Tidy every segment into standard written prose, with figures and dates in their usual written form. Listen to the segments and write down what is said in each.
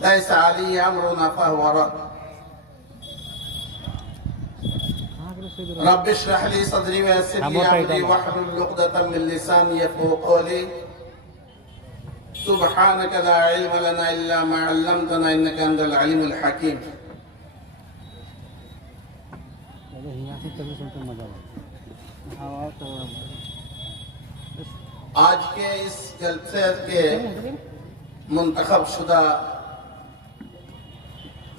ليس علي أمرنا فهو رد. رب اشرح لي صدري ويسر لي أمري واحلل عقدة من لساني يفقهوا قولي. سبحانك لا علم لنا إلا ما علمتنا إنك أنت العليم الحكيم. آج کے اس جلسے کے منتخب شدہ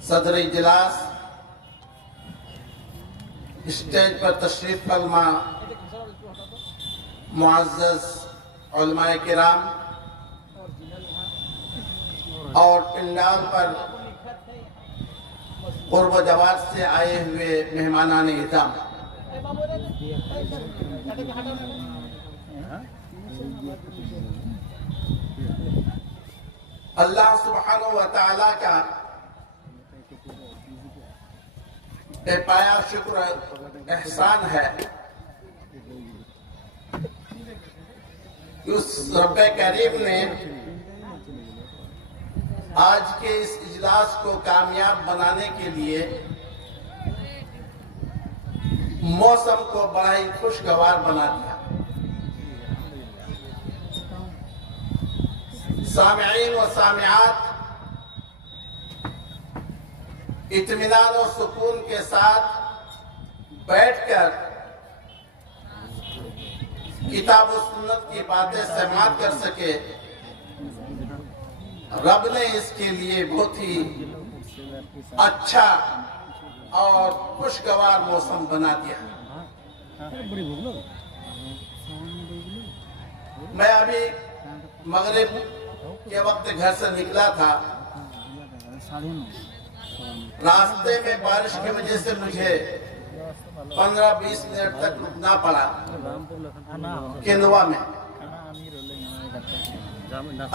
صدر اجلاس، اسٹیج پر تشریف فرما معزز علماء کرام اور پنڈال پر قرب و جوار سے آئے ہوئے مہمانان اعظم، اللہ سبحانہ و تعالیٰ کا بے پایا شکر احسان ہے کہ اس رب کریم نے آج کے اس اجلاس کو کامیاب بنانے کے لیے موسم کو بڑا ہی خوشگوار بنا دیا۔ سامعین و سامعات اطمینان و سکون کے ساتھ بیٹھ کر کتاب و سنت کی باتیں سماعت کر سکے، رب نے اس کے لیے بہت ہی اچھا اور خوشگوار موسم بنا دیا۔ میں ابھی مغرب کے وقت گھر سے نکلا تھا، راستے میں بارش کی وجہ سے مجھے 15-20 منٹ تک رکنا پڑا کینوا میں۔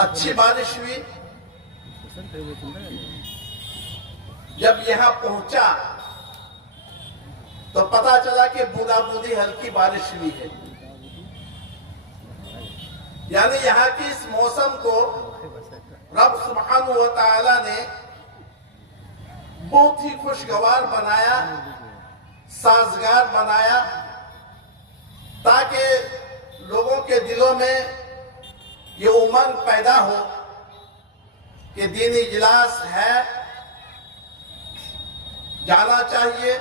اچھی بارش ہوئی۔ جب یہاں پہنچا تو پتا چلا کہ بوندا بوندی ہلکی بارش ہوئی ہے، یعنی یہاں کی اس موسم کو رب سبحانہ و تعالی نے بہت ہی خوشگوار بنایا، سازگار بنایا، تاکہ لوگوں کے دلوں میں یہ امنگ پیدا ہو کہ دینی اجلاس ہے، جانا چاہیے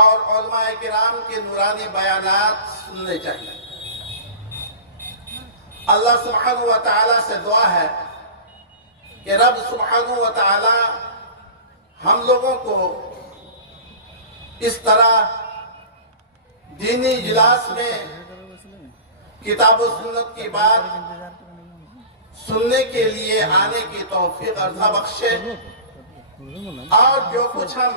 اور علماء کرام کے نورانی بیانات سننے چاہیے۔ اللہ سبحانہ و تعالیٰ سے دعا ہے کہ رب سبحانہ و تعالیٰ ہم لوگوں کو اس طرح دینی اجلاس میں کتاب و سنت کی بات سننے کے لیے آنے کی توفیق عطا بخشے، اور جو کچھ ہم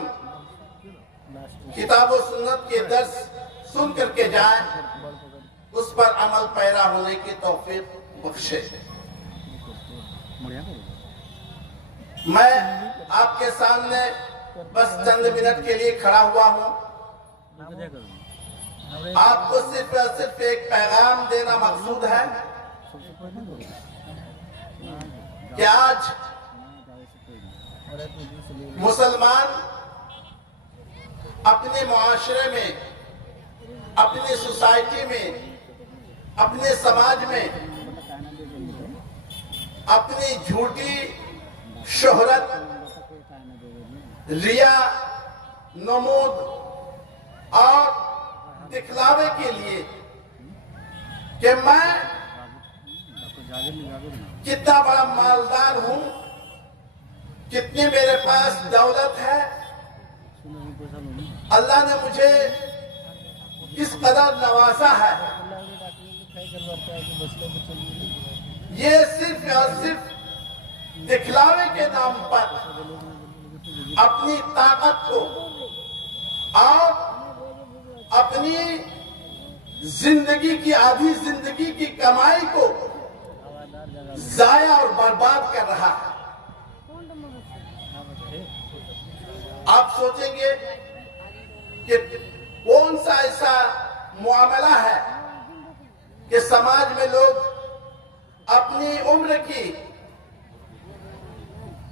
کتاب و سنت کے درس سن کر کے جائیں اس پر عمل پیرا ہونے کی توفیق بخشے۔ میں آپ کے سامنے بس چند منٹ کے لیے کھڑا ہوا ہوں، آپ کو صرف اور صرف ایک پیغام دینا مقصود ہے کہ آج مسلمان اپنے معاشرے میں، اپنی سوسائٹی میں، اپنے سماج میں اپنی جھوٹی شہرت، ریا، نمود اور دکھلاوے کے لیے کہ میں کتنا بڑا مالدار ہوں، کتنی میرے پاس دولت ہے، اللہ نے مجھے کس قدر نوازا ہے، یہ صرف اور صرف دکھلاوے کے نام پر اپنی طاقت کو اور اپنی زندگی کی آدھی زندگی کی کمائی کو ضائع اور برباد کر رہا ہے۔ آپ سوچیں گے کہ کون سا ایسا معاملہ ہے کہ سماج میں لوگ اپنی عمر کی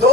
2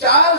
4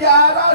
11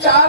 4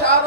4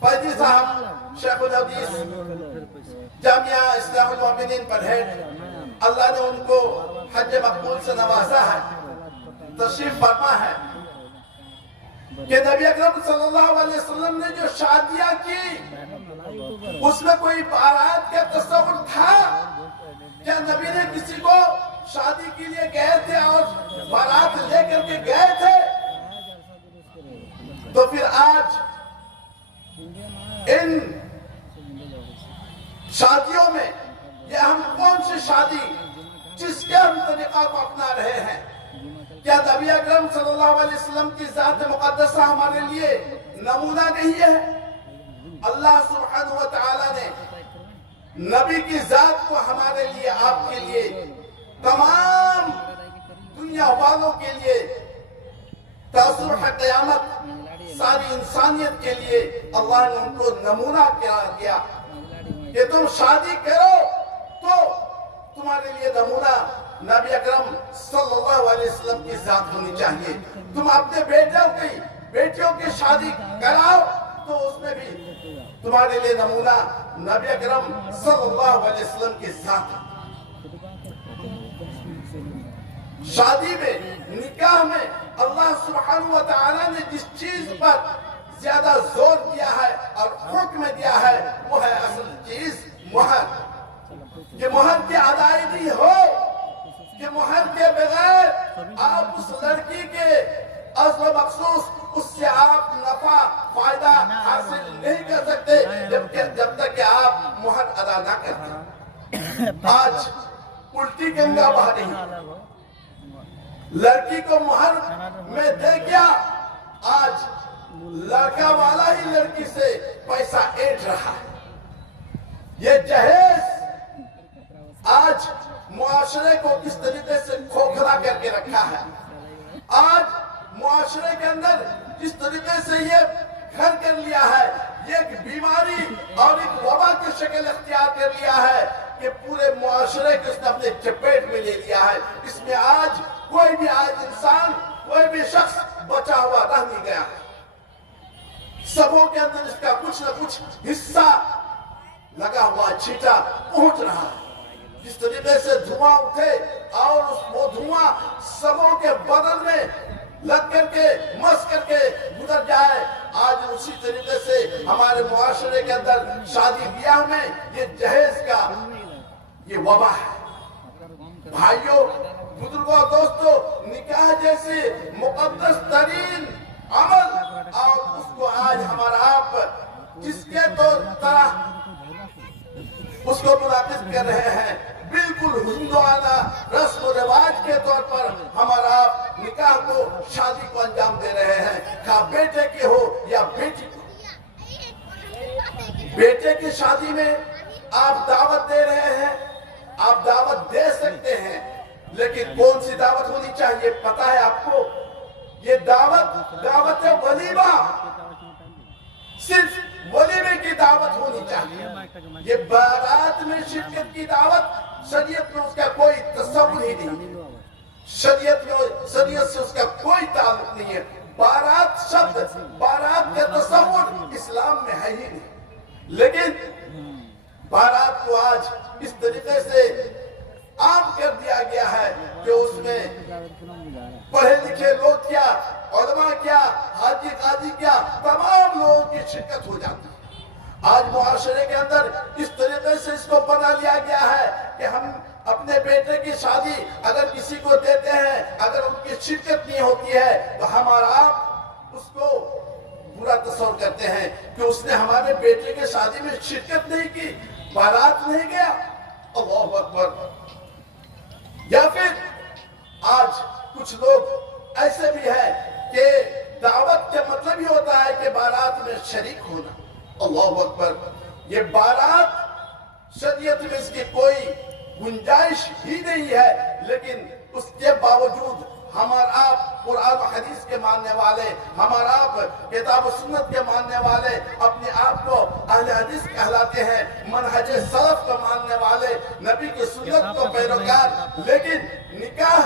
فیضی صاحب شیخ الحدیث جامعہ اصلاح المؤمنین پر ہیڈ، اللہ نے ان کو حج مقبول سے نوازا ہے، تشریف فرما ہے کہ نبی اکرم صلی اللہ علیہ وسلم نے جو شادیاں کی اس میں کوئی بارات کا تصور تھا؟ کیا نبی نے کسی کو شادی کے لیے گئے تھے اور بارات لے کر کے گئے تھے؟ تو پھر آج ان شادیوں میں یہ ہم کون سی شادی جس کے ہم طریقہ کو اپنا رہے ہیں؟ کیا نبی اکرم صلی اللہ علیہ وسلم کی ذات مقدسہ ہمارے لیے نمونہ نہیں ہے؟ اللہ سبحانہ و تعالیٰ نے نبی کی ذات کو ہمارے لیے، آپ کے لیے، تمام دنیا والوں کے لیے، تاثر قیامت ساری انسانیت کے لیے اللہ نے ان کو نمونہ قرار دیا کہ تم شادی کرو تو تمہارے لیے نمونہ نبی اکرم صلی اللہ علیہ وسلم کی ذات ہونی چاہیے۔ تم اپنے بیٹیوں کی شادی کراؤ تو اس میں بھی تمہارے لیے نمونہ نبی اکرم صلی اللہ علیہ وسلم کی ذات۔ شادی میں، نکاح میں اللہ سبحانہ و تعالیٰ نے جس چیز پر زیادہ زور دیا ہے اور حکم دیا ہے وہ ہے اصل چیز مہر۔ کہ مہر کی ادائیگی ہو، کہ مہر کے بغیر آپ اس لڑکی کے اصل و مخصوص اس سے آپ نفع فائدہ حاصل نہیں کر سکتے جب تک کہ آپ مہر ادا نہ کرتے۔ آج الٹی گنگا بہہ رہی ہے، لڑکی کو مہر میں دے گیا، آج لڑکا والا ہی لڑکی سے پیسہ ایٹ رہا ہے۔ یہ جہیز آج معاشرے کو کس طریقے سے کھوکھلا کر کے رکھا ہے، آج معاشرے کے اندر جس طریقے سے یہ گھر کر لیا ہے، یہ ایک بیماری اور ایک وبا کی شکل اختیار کر لیا ہے کہ پورے معاشرے کو اس نے اپنے چپیٹ میں لے لیا ہے۔ اس میں آج کوئی بھی انسان، کوئی بھی شخص بچا ہوا رہ نہیں گیا، سبوں کے اندر اس کا کچھ نہ کچھ حصہ لگا ہوا، چھیٹا پہنچ رہا ہے۔ جس طریقے سے دھواں اٹھے اور وہ دھواں سبوں کے بدن میں لگ کر کے مس کر کے گزر جائے، آج اسی طریقے سے ہمارے معاشرے کے اندر شادی بیاہ میں یہ جہیز کا یہ وبا ہے۔ بھائیوں، بزرگوں، دوستوں، نکاح جیسے مقدس ترین عمل اور اس کو آج ہمارا آپ جس کے طرح اس کو منعقد کر رہے ہیں، بالکل ہندوانہ رسم و رواج کے طور پر ہمارا آپ نکاح کو، شادی کو انجام دے رہے ہیں، خواہ بیٹے کی ہو یا بیٹی کو۔ بیٹے کی شادی میں آپ دعوت دے رہے ہیں، آپ دعوت دے سکتے ہیں، لیکن کون سی دعوت ہونی چاہیے پتہ ہے آپ کو؟ یہ دعوت ولیمہ، صرف ولیمے کی دعوت ہونی چاہیے۔ یہ بارات میں شرکت کی دعوت شریعت میں اس کا کوئی تصور ہی نہیں، شریعت سے اس کا کوئی تعلق نہیں ہے۔ بارات شبد، بارات کا تصور اسلام میں ہے ہی نہیں، لیکن بارات کو آج اس طریقے سے عام کر دیا گیا ہے کہ اس میں پڑھے لکھے لوگ کیا، علماء کیا، حاجی قاضی کیا، تمام لوگوں کی شرکت ہو جاتی ہے۔ آج معاشرے کے اندر اس طریقے سے اس کو بنا لیا گیا ہے کہ ہم اپنے بیٹے کی شادی اگر کسی کو دیتے ہیں، اگر ان کی شرکت نہیں ہوتی ہے تو ہمارا آپ اس کو برا تصور کرتے ہیں کہ اس نے ہمارے بیٹے کی شادی میں شرکت نہیں کی، بارات نہیں گیا۔ اللہ اکبر۔ یا پھر آج کچھ لوگ ایسے بھی ہیں کہ دعوت کا مطلب ہی ہوتا ہے کہ بارات میں شریک ہونا۔ اللہ اکبر۔ یہ بارات شریعت میں اس کی کوئی گنجائش ہی نہیں ہے، لیکن اس کے باوجود ہمارا آپ قرآن و حدیث کے ماننے والے، ہمارا آپ کتاب و سنت کے ماننے والے، اپنے آپ کو اہل حدیث کہلاتے ہیں، منہج سلف کو ماننے والے، نبی کی سنت کو پیروکار، لیکن نکاح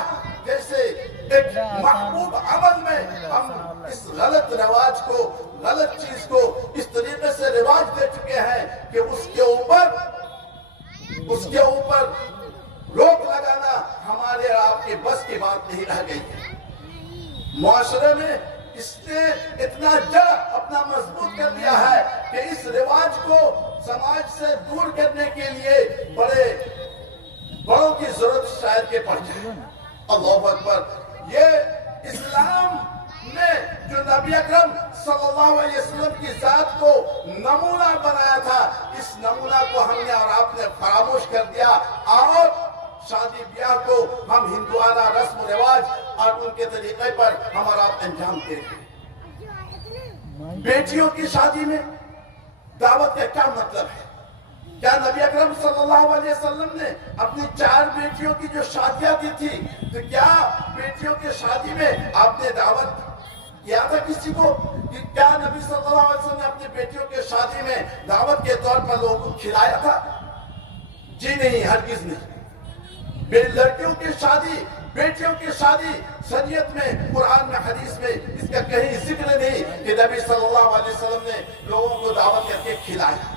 جیسے ایک محبوب عمل میں ہم اس غلط رواج کو، غلط چیز کو اس طریقے سے رواج دے چکے ہیں کہ اس کے اوپر روک لگانا ہمارے اور آپ کی بس کی بات نہیں رہ گئی ہے۔ معاشرے میں اس نے اتنا جڑ اپنا مضبوط کر دیا ہے کہ اس رواج کو سماج سے دور کرنے کے لیے بڑوں کی ضرورت شاید کے پڑ جائے۔ اللہ اکبر۔ یہ اسلام نے جو نبی اکرم صلی اللہ علیہ وسلم کی ذات کو نمونہ بنایا تھا، اس نمونہ کو ہم نے اور آپ نے فراموش کر دیا، اور شادی بیاہ کو ہم ہندوانہ رسم و رواج اور ان کے طریقے پر ہم اور آپ انجام دے رہے ہیں۔ بیٹیوں کی شادی میں دعوت کا کیا مطلب ہے؟ کیا نبی اکرم صلی اللہ علیہ وسلم نے اپنی 4 بیٹیوں کی جو شادیاں کی تھی، تو کیا بیٹیوں کی شادی میں آپ نے دعوت کیا تھا کسی کو؟ کہ کیا نبی صلی اللہ علیہ وسلم نے اپنی بیٹیوں کی شادی میں دعوت کے طور پر لوگوں کو کھلایا تھا؟ جی نہیں، ہرگز نہیں۔ لڑکیوں کی شادی، بیٹیوں کی شادی شریعت میں، قرآن میں، حدیث میں اس کا کہیں ذکر نہیں کہ نبی صلی اللہ علیہ وسلم نے لوگوں کو دعوت کر کے کھلایا۔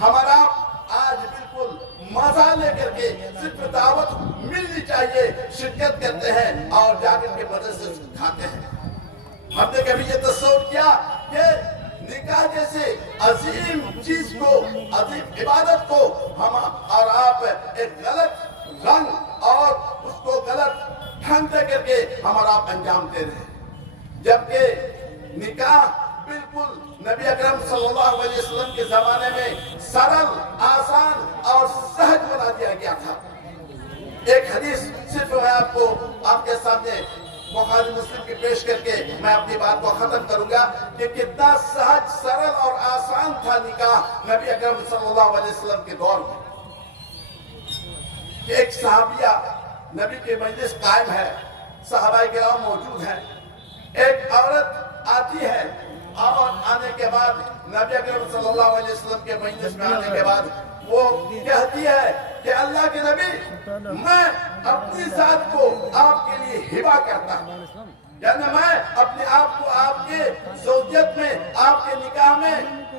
ہمارا آج بالکل مزہ لے کر کے صرف دعوت ملنی چاہیے، شرکت کرتے ہیں اور جا کر کے مزے سے کھاتے ہیں۔ ہم نے کبھی یہ تصور کیا کہ نکاح جیسے عظیم چیز کو، عظیم عبادت کو ہم اور آپ ایک غلط رنگ اور اس کو غلط ڈھنگ دے کر کے ہم اور آپ انجام دے رہے ہیں، جبکہ نکاح بالکل نبی اکرم صلی اللہ علیہ وسلم کے زمانے میں سرل، آسان اور سہج بنا دیا گیا تھا۔ ایک حدیث صرف میں آپ کے سامنے بخاری مسلم کی پیش کر کے میں اپنی بات کو ختم کروں گا کہ کتنا سہج، سرل اور آسان تھا نکاح نبی اکرم صلی اللہ علیہ وسلم کے دور میں۔ ایک صحابیہ نبی کے مجلس قائم ہے، صحابہ کرام موجود ہیں، ایک عورت آتی ہے اور آنے کے بعد نبی اکرم صلی اللہ علیہ وسلم کے مجلس میں آنے کے بعد وہ کہتی ہے کہ اللہ کے نبی، میں اپنی ذات کو آپ کے لیے ہبہ کرتا ہوں، یعنی میں اپنے آپ کو آپ کے زوجیت میں، آپ کے نکاح میں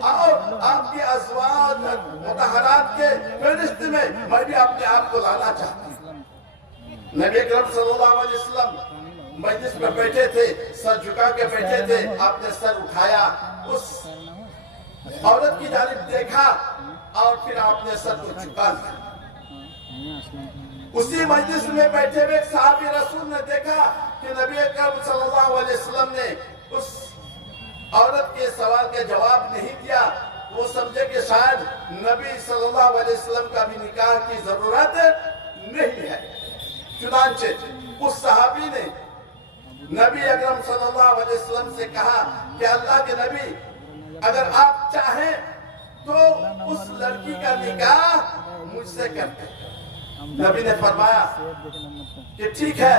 اور آپ کے ازواج مطہرات کے فہرست میں میں بھی اپنے آپ کو لانا چاہتا ہوں۔ نبی اکرم صلی اللہ علیہ وسلم مجلس میں بیٹھے تھے، سر جھکا کے بیٹھے تھے، آپ نے سر اٹھایا، اس عورت کی جانب دیکھا اور پھر آپ نے سر کو جھکا دیا۔ اسی مجلس میں بیٹھے ہوئے ایک صحابی رسول نے دیکھا کہ نبی اکرم صلی اللہ علیہ وسلم نے اس عورت کے سوال کا جواب نہیں دیا، وہ سمجھے کہ شاید نبی صلی اللہ علیہ وسلم کا بھی نکاح کی ضرورت نہیں ہے۔ چنانچہ اس صحابی نے نبی اکرم صلی اللہ علیہ وسلم سے کہا کہ اللہ کے نبی، اگر آپ چاہیں تو اس لڑکی کا نکاح مجھ سے کرتے۔ نبی نے فرمایا کہ ٹھیک ہے،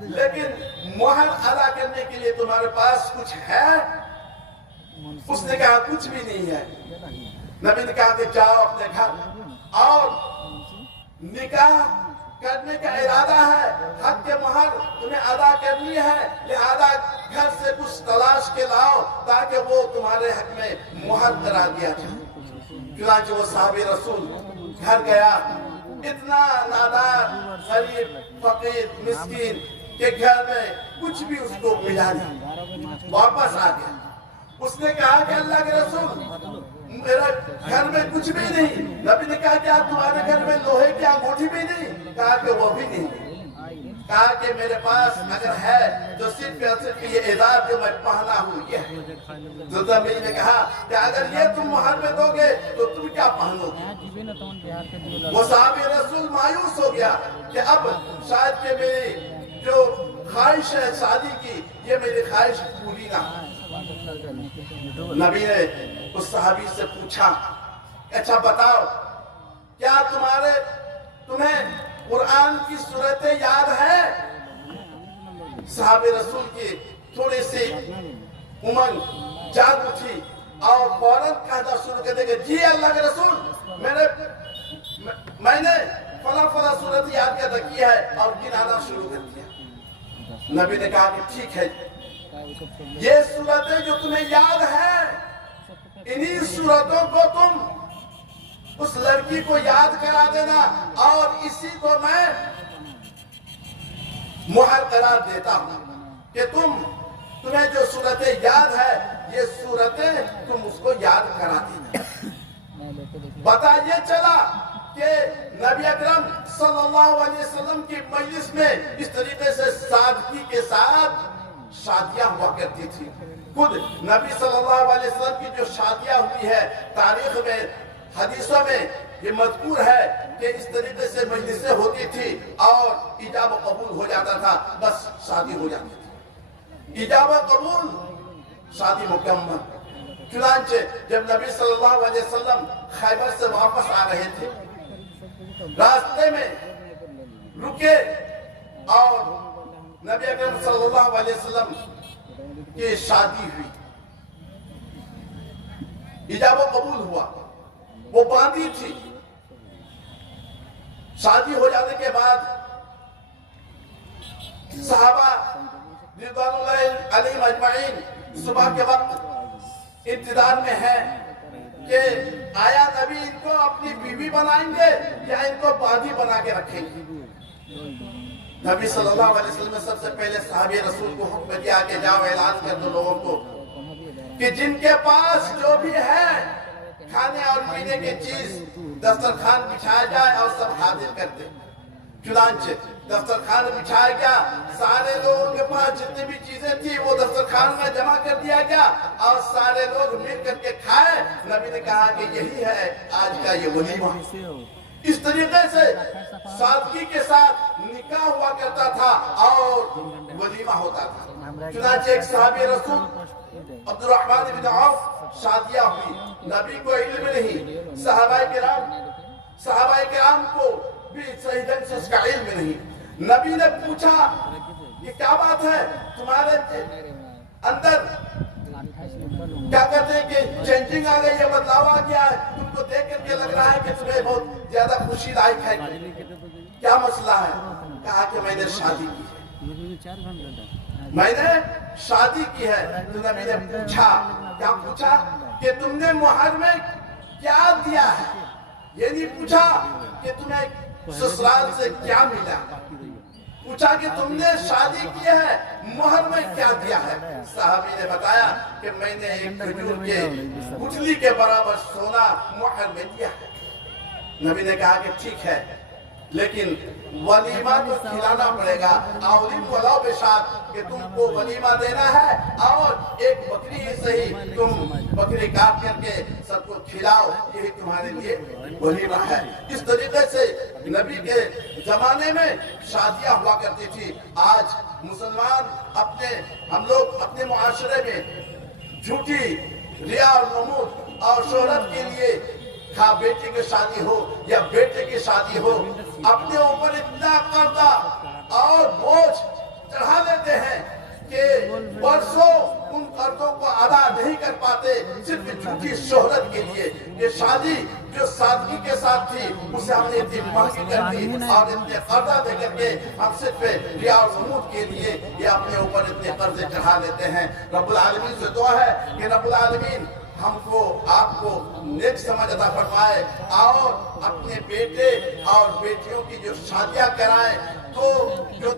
لیکن مہر ادا کرنے کے لیے تمہارے پاس کچھ ہے؟ اس نے کہا کچھ بھی نہیں ہے۔ نبی نے کہا کہ جاؤ اپنے گھر اور نکاح کرنے کا ارادہ ہے، حق کے مہر تمہیں ادا کرنی ہے، لہذا گھر سے کچھ تلاش کے لاؤ تاکہ وہ تمہارے حق میں مہر کرا دیا جائے۔ چنانچہ وہ صحابی رسول گھر گیا، اتنا نادار، غریب، فقیر، مسکین کہ گھر میں کچھ بھی اس کو ملا نہیں، واپس آ گیا۔ اس نے کہا کہ اللہ کے رسول، میرا گھر میں کچھ بھی نہیں۔ نبی نے کہا کیا تمہارے گھر میں لوہے کی انگوٹھی بھی نہیں؟ کہا کہ وہ بھی نہیں۔ کہا کہ میرے پاس اگر ہے تو صرف یہ ازار جو میں پہنا ہوں یہ ہے۔ تو نبی نے کہا کہ اگر یہ تم مہر میں دو گے تو تم کیا پہنو گے؟ وہ صحابی رسول مایوس ہو گیا کہ اب شاید کہ میری جو خواہش ہے شادی کی، یہ میری خواہش پوری نہ ہو۔ نبی نے اس صحابی سے پوچھا، اچھا بتاؤ، کیا تمہیں قرآن کی صورتیں یاد ہے؟ صحابی رسول کی تھوڑی سی امنگ جاگ اٹھی اور فوراً کہنا شروع کر دے گا، جی اللہ کے رسول، میں نے فلاں فلاں صورت یاد کر رکھی ہے اور گنانا شروع کر دیا۔ نبی نے کہا کہ ٹھیک ہے، یہ صورتیں جو تمہیں یاد ہیں، انہی صورتوں کو تم اس لڑکی کو یاد کرا دینا، اور اسی کو میں مہر قرار دیتا ہوں کہ تمہیں جو صورتیں یاد ہے، یہ صورتیں تم اس کو یاد کرا دینا۔ پتہ یہ چلا کہ نبی اکرم صلی اللہ علیہ وسلم کی مجلس میں اس طریقے سے سادگی کے ساتھ شادیاں ہوا کرتی تھی۔ خود نبی صلی اللہ علیہ وسلم کی جو شادیاں ہوئی ہے، تاریخ میں، حدیثوں میں یہ مذکور ہے کہ اس طریقے سے مجلسیں ہوتی تھی اور ایجاب و قبول ہو جاتا تھا، بس شادی ہو جاتی تھی، ایجاب و قبول، شادی مکمل۔ چنانچہ جب نبی صلی اللہ علیہ وسلم خیبر سے واپس آ رہے تھے، راستے میں رکے اور نبی اکرم صلی اللہ علیہ وسلم کی شادی ہوئی، ایجاب و قبول ہوا، وہ باندھی تھی۔ شادی ہو جانے کے بعد صحابہ رضوان اللہ علیہم اجمعین صبح کے وقت انتظار میں ہیں کہ آیا نبی ان کو اپنی بیوی بنائیں گے یا ان کو باندھی بنا کے رکھیں گے۔ نبی صلی اللہ علیہ وسلم نے سب سے پہلے صحابی رسول کو حکم دیا کہ جاؤ اعلان کر دو لوگوں کو کہ جن کے پاس جو بھی ہے کھانے اور پینے کی چیز، دسترخوان بچھایا جائے اور سب حاضر کر دیں۔ چنانچہ دسترخوان بچھایا گیا، سارے لوگوں کے پاس جتنی بھی چیزیں تھی وہ دسترخوان میں جمع کر دیا گیا اور سارے لوگ مل کر کے کھائے۔ نبی نے کہا کہ یہی ہے آج کا یہ ولیمہ۔ اس طریقے سے سادگی کے ساتھ نکاح ہوا کرتا تھا اور ولیمہ ہوتا تھا۔ چنانچہ ایک صحابی رسول عبد الرحمن بن عوف شادیاں ہوئی، نبی کو علم نہیں، صحابہ کرام کو بھی صحیح ڈھنگ سے اس کا علم نہیں۔ نبی نے پوچھا یہ کیا بات ہے تمہارے اندر، کیا کہتے ہیں کہ چینجنگ آ گئی ہے، بدلاؤ آ گیا ہے، تم کو دیکھ کر کے لگ رہا ہے کہ تمہیں بہت زیادہ خوشی لائق ہے، کیا مسئلہ ہے؟ کہا کہ میں نے شادی کی ہے، میں نے شادی کی ہے۔ تو نبی نے پوچھا، کیا پوچھا کہ تم نے مہر میں کیا دیا ہے، یہ نہیں پوچھا کہ تمہیں سسرال سے کیا ملا، پوچھا کہ تم نے شادی کی ہے، مہر میں کیا دیا ہے۔ صحابی نے بتایا کہ میں نے ایک کھجور کے گٹھلی کے برابر سونا مہر میں دیا ہے۔ نبی نے کہا کہ ٹھیک ہے، لیکن ولیمہ تو کھلانا پڑے گا، اولیم ولو بشات، کہ تم کو ولیمہ دینا ہے اور ایک بکری ہی صحیح تم بکری کاٹ کر کے سب کو کھلاؤ، یہی تمہارے لیے ولیمہ ہے۔ اس طریقے سے نبی کے زمانے میں شادیاں ہوا کرتی تھی۔ آج مسلمان ہم لوگ اپنے معاشرے میں جھوٹی ریا اور نمود اور شہرت کے لیے، کھا بیٹی کی شادی ہو یا بیٹے کی شادی ہو، اپنے اوپر اتنا قرضہ اور بوجھ چڑھا لیتے ہیں کہ برسوں ان قرضوں کو ادا نہیں کر پاتے، صرف جھوٹی شہرت کے لیے۔ یہ شادی جو سادگی کے ساتھ تھی، اسے ہم نے اتنی مہنگی کر دی اور اتنے قرضہ دے کر کے ہم صرف ریا اور نمود کے لیے یہ اپنے اوپر اتنے قرضے چڑھا لیتے ہیں۔ رب العالمین سے دعا ہے کہ رب العالمین ہم کو، آپ کو نیک سمجھ عطا فرمائے اور اپنے بیٹے اور بیٹیوں کی جو شادیاں کرائیں تو جو